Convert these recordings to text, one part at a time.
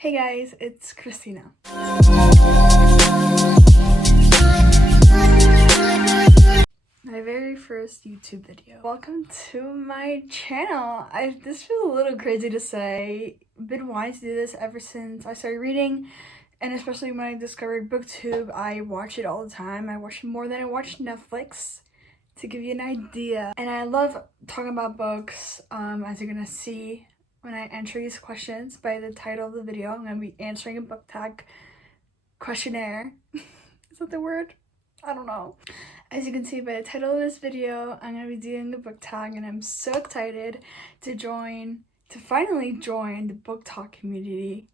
Hey guys, it's Christina. My very first YouTube video. Welcome to my channel. This feels a little crazy to say. I've been wanting to do this ever since I started reading, and especially when I discovered Booktube. I watch it all the time. I watch it more than I watch Netflix, to give you an idea. And I love talking about books. As you're gonna see when I enter these questions by the title of the video, I'm gonna be answering a book tag questionnaire. Is that the word? I don't know. As you can see by the title of this video, I'm gonna be doing the book tag, and I'm so excited to finally join the book talk community.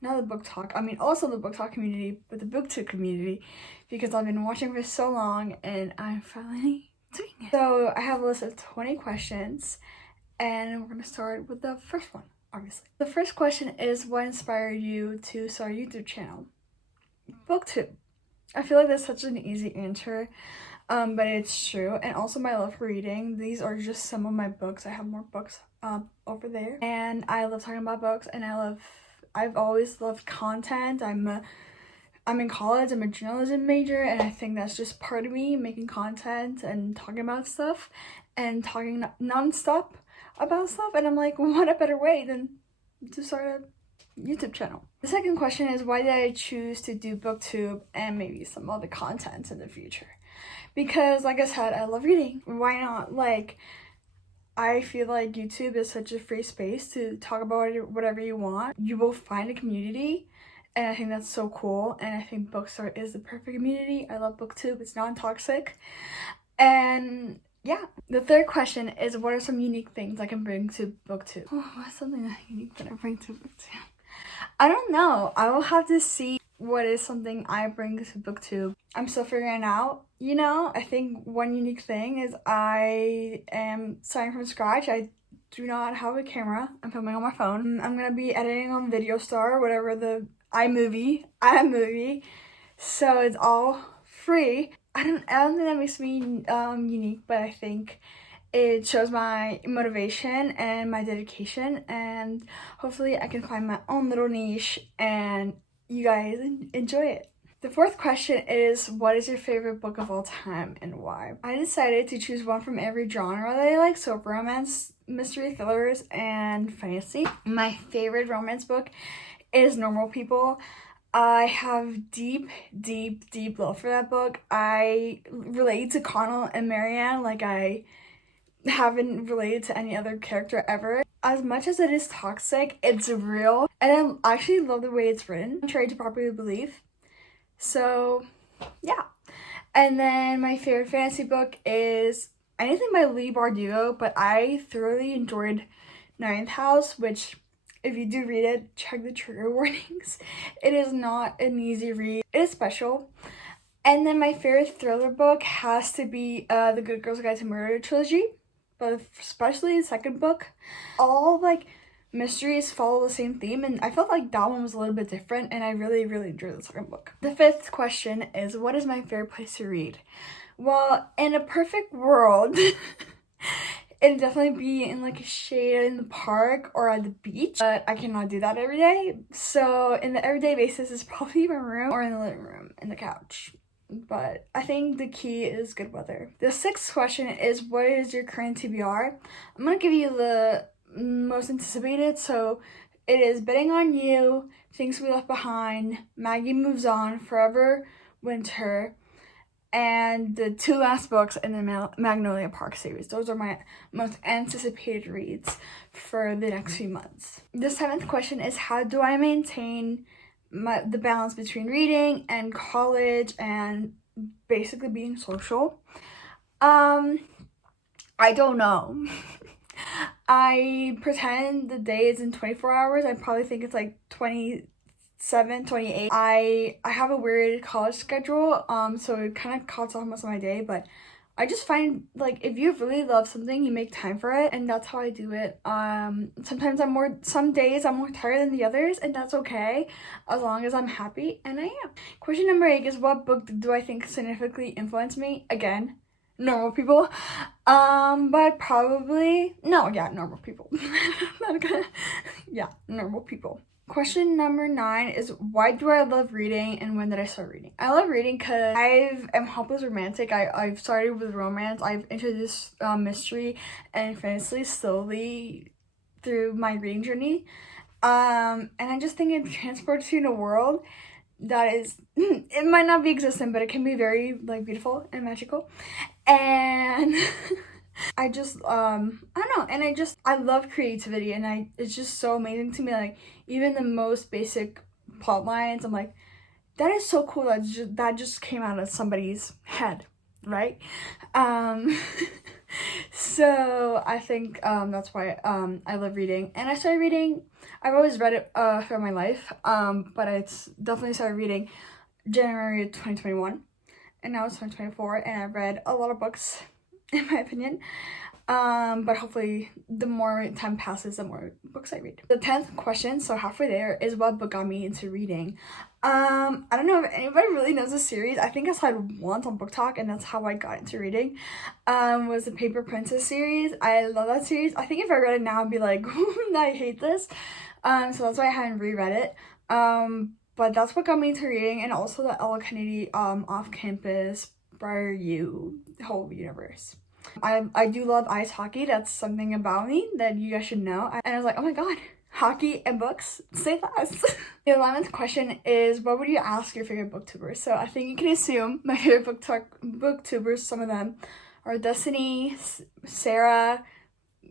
Not the book talk, I mean also the book talk community, but the Booktube community, because I've been watching for so long and I'm finally doing it. So I have a list of 20 questions, and we're gonna start with the first one, obviously. The first question is, what inspired you to start a YouTube channel? Booktube. I feel like that's such an easy answer, but it's true. And also my love for reading. These are just some of my books. I have more books over there. And I love talking about books, and I've always loved content. I'm in college, I'm a journalism major, and I think that's just part of me, making content and talking about stuff and talking nonstop about stuff. And I'm like, what a better way than to start a YouTube channel. The second question is, why did I choose to do Booktube and maybe some other content in the future? Because like I said, I love reading. Why not? Like, I feel like YouTube is such a free space to talk about whatever you want. You will find a community, and I think that's so cool. And I think Bookstart is the perfect community. I love Booktube. It's non-toxic. And yeah. The third question is, what are some unique things I can bring to Booktube? Oh, what's something that unique that I bring to Booktube? I don't know. I will have to see what is something I bring to Booktube. I'm still figuring it out, you know? I think one unique thing is I am starting from scratch. I do not have a camera. I'm filming on my phone. I'm gonna be editing on VideoStar, whatever the iMovie. So it's all free. I don't think that makes me unique, but I think it shows my motivation and my dedication, and hopefully I can find my own little niche and you guys enjoy it. The fourth question is, what is your favorite book of all time and why? I decided to choose one from every genre that I like, so romance, mystery, thrillers, and fantasy. My favorite romance book is Normal People. I have deep love for that book. I relate to Connell and Marianne like I haven't related to any other character ever. As much as it is toxic, it's real, and I actually love the way it's written, contrary to popular belief. So yeah. And then my favorite fantasy book is anything by Lee Bardugo, but I thoroughly enjoyed Ninth House, which, if you do read it, check the trigger warnings. It is not an easy read. It is special. And then my favorite thriller book has to be The Good Girls Guide to Murder trilogy, but especially the second book. All like mysteries follow the same theme, and I felt like that one was a little bit different, and I really enjoyed the second book. The fifth question is, what is my favorite place to read? Well, in a perfect world, it'd definitely be in like a shade in the park or at the beach, but I cannot do that every day. So in the everyday basis, it's probably my room or in the living room, in the couch. But I think the key is good weather. The sixth question is, what is your current TBR? I'm gonna give you the most anticipated. So it is Betting on You, Things We Left Behind, Maggie Moves On, Forever Winter, and the two last books in the Magnolia Park series. Those are my most anticipated reads for the next few months. The seventh question is, how do I maintain the balance between reading and college and basically being social? I don't know. I pretend the day is in 24 hours. I probably think it's like 27, 28. I have a weird college schedule, so it kind of cuts off most of my day, but I just find, like, if you really love something, you make time for it, and that's how I do it. Sometimes some days I'm more tired than the others, and that's okay, as long as I'm happy, and I am. Question number 8 is, what book do I think significantly influenced me? Again, Normal People. But probably, no, yeah, Normal People. Not gonna, yeah, Normal People. Question number 9 is, why do I love reading and when did I start reading? I love reading because I am hopeless romantic. I've started with romance. I've introduced mystery and fantasy slowly through my reading journey. And I just think it transports you in a world that is, it might not be existent, but it can be very like beautiful and magical. And I just I don't know, and I love creativity, and it's just so amazing to me. Like, even the most basic plot lines, I'm like, that is so cool that just came out of somebody's head, right? So I think that's why I love reading. And I started reading, I've always read it throughout my life, but it's definitely started reading January 2021, and now it's 2024, and I've read a lot of books, in my opinion. But hopefully the more time passes, the more books I read. The 10th question, so halfway there, is what book got me into reading. I don't know if anybody really knows the series. I think I saw it once on Book Talk, and that's how I got into reading. Was the Paper Princess series. I love that series. I think if I read it now, I'd be like, I hate this. So that's why I haven't reread it. But that's what got me into reading, and also the Ella Kennedy off-campus Briar U whole universe. I do love ice hockey. That's something about me that you guys should know. And I was like, oh my god, hockey and books, stay fast. The 11th question is, what would you ask your favorite booktubers? So I think you can assume my favorite booktubers, some of them are Destiny, Sarah,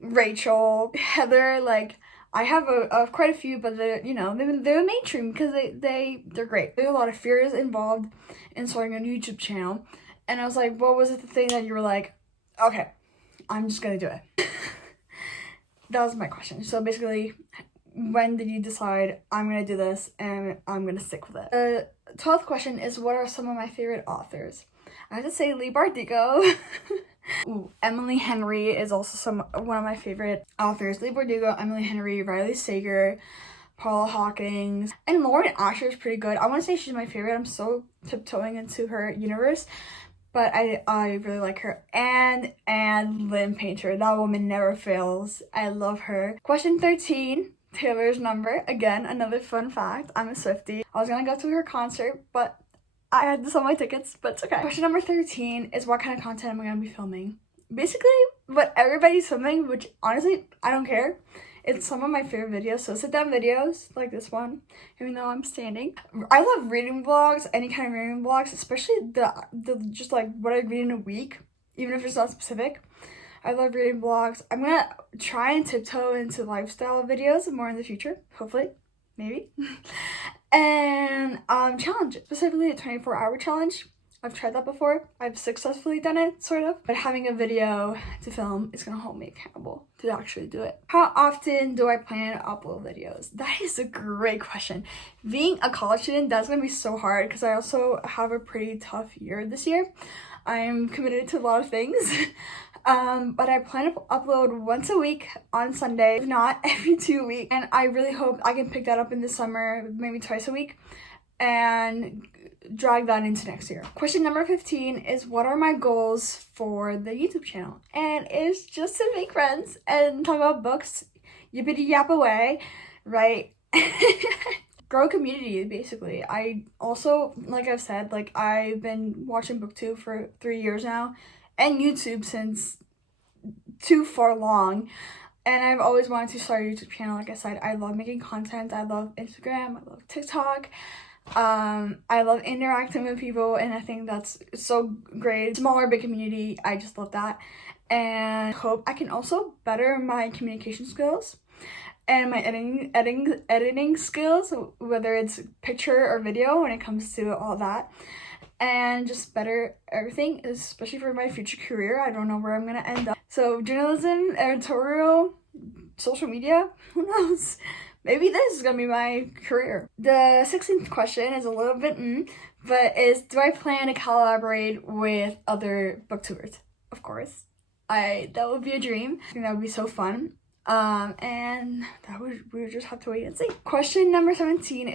Rachel, Heather. Like, I have quite a few, but they're, you know, they're mainstream because they're great. There's a lot of fears involved in starting a YouTube channel. And I was like, what was it the thing that you were like, okay, I'm just gonna do it? That was my question. So basically, when did you decide I'm gonna do this and I'm gonna stick with it? The 12th question is, what are some of my favorite authors? I have to say Leigh Bardugo. Ooh, Emily Henry is also one of my favorite authors. Leigh Bardugo, Emily Henry, Riley Sager, Paula Hawkins, and Lauren Asher is pretty good. I want to say she's my favorite. I'm so tiptoeing into her universe, but I really like her. And Lynn Painter, that woman never fails. I love her. Question 13, Taylor's number. Again, another fun fact. I'm a Swiftie. I was gonna go to her concert, but I had to sell my tickets, but it's okay. Question number 13 is, what kind of content am I gonna be filming? Basically, what everybody's filming, which honestly, I don't care. It's some of my favorite videos. So sit down videos like this one, even though I'm standing. I love reading vlogs, any kind of reading vlogs, especially the just like what I read in a week, even if it's not specific. I love reading vlogs. I'm gonna try and tiptoe into lifestyle videos more in the future, hopefully, maybe. And challenge, specifically a 24-hour challenge. I've tried that before. I've successfully done it, sort of. But having a video to film is gonna hold me accountable to actually do it. How often do I plan to upload videos? That is a great question. Being a college student, that's gonna be so hard because I also have a pretty tough year this year. I'm committed to a lot of things. But I plan to upload once a week on Sunday, if not every 2 weeks. And I really hope I can pick that up in the summer, maybe twice a week, and drag that into next year. Question number 15 is, what are my goals for the YouTube channel? And it's just to make friends and talk about books, yippity yap away, right? Grow a community, basically. I also, like I've said, like I've been watching Booktube for 3 years now, and YouTube since too far long. And I've always wanted to start a YouTube channel. Like I said, I love making content. I love Instagram. I love TikTok. I love interacting with people, and I think that's so great. Smaller, big community. I just love that. And hope I can also better my communication skills and my editing skills, whether it's picture or video when it comes to all that. And just better everything, especially for my future career. I don't know where I'm gonna end up. So journalism, editorial, social media, who knows? Maybe this is gonna be my career. The 16th question is a little bit but is, do I plan to collaborate with other booktubers? Of course. That would be a dream. I think that would be so fun. And we would just have to wait and see. Question number 17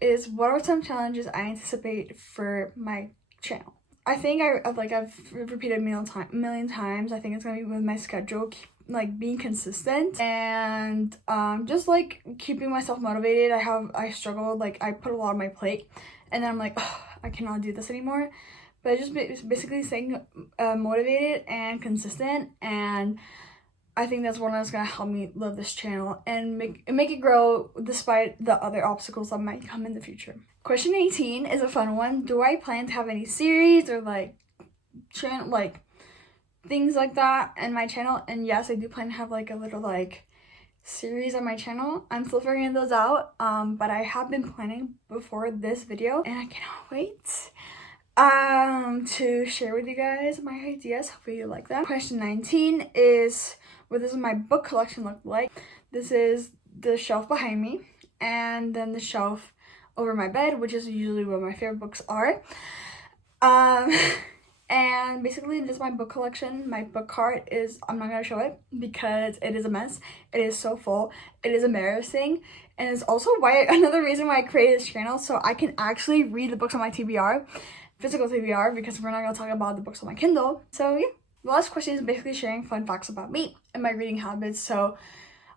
is what are some challenges I anticipate for my channel? I think I've repeated a million times. I think it's gonna be with my schedule, like being consistent and just like keeping myself motivated. I struggled, like I put a lot on my plate and then I'm like, oh, I cannot do this anymore. But just basically staying motivated and consistent, and I think that's one that's gonna help me love this channel and make it grow despite the other obstacles that might come in the future. Question 18 is a fun one. Do I plan to have any series or like things like that in my channel? And yes, I do plan to have like a little like series on my channel. I'm still figuring those out, but I have been planning before this video and I cannot wait to share with you guys my ideas. Hopefully you like them. Question 19 is, what does my book collection look like? This is the shelf behind me and then the shelf over my bed, which is usually where my favorite books are. And basically this is my book collection. My book cart is, I'm not gonna show it because it is a mess. It is so full. It is embarrassing. And it's also another reason why I created this channel, so I can actually read the books on my TBR, physical TBR, because we're not gonna talk about the books on my Kindle. So yeah, the last question is basically sharing fun facts about me and my reading habits. So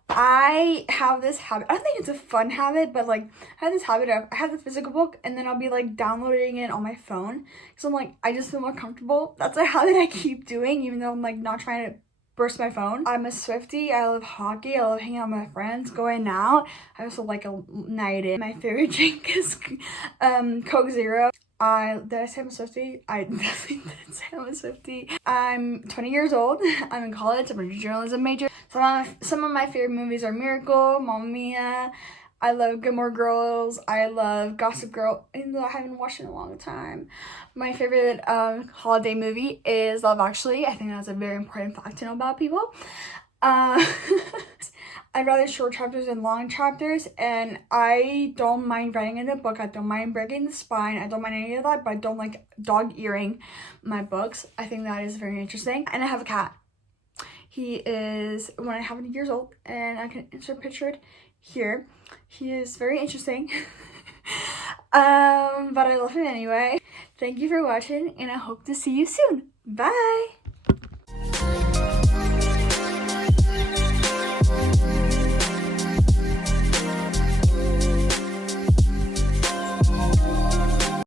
I have this habit, I don't think it's a fun habit, but like I have this habit of, I have the physical book and then I'll be like downloading it on my phone because I'm like, I just feel more comfortable. That's a habit I keep doing even though I'm like not trying to burst my phone. I'm a Swiftie. I love hockey. I love hanging out with my friends, going out. I also like a night in. My favorite drink is Coke Zero. Did I say I'm a Swiftie? I definitely did say I'm a Swiftie. I'm 20 years old. I'm in college. I'm a journalism major. Some of my favorite movies are Miracle, Mamma Mia. I love Gilmore Girls. I love Gossip Girl, even though I haven't watched it in a long time. My favorite holiday movie is Love Actually. I think that's a very important fact to know about people. I'd rather short chapters than long chapters, and I don't mind writing in a book. I don't mind breaking the spine. I don't mind any of that, but I don't like dog earing my books. I think that is very interesting. And I have a cat. He is 1.5 years old, and I can insert a picture here. He is very interesting. But I love him anyway. Thank you for watching, and I hope to see you soon. Bye!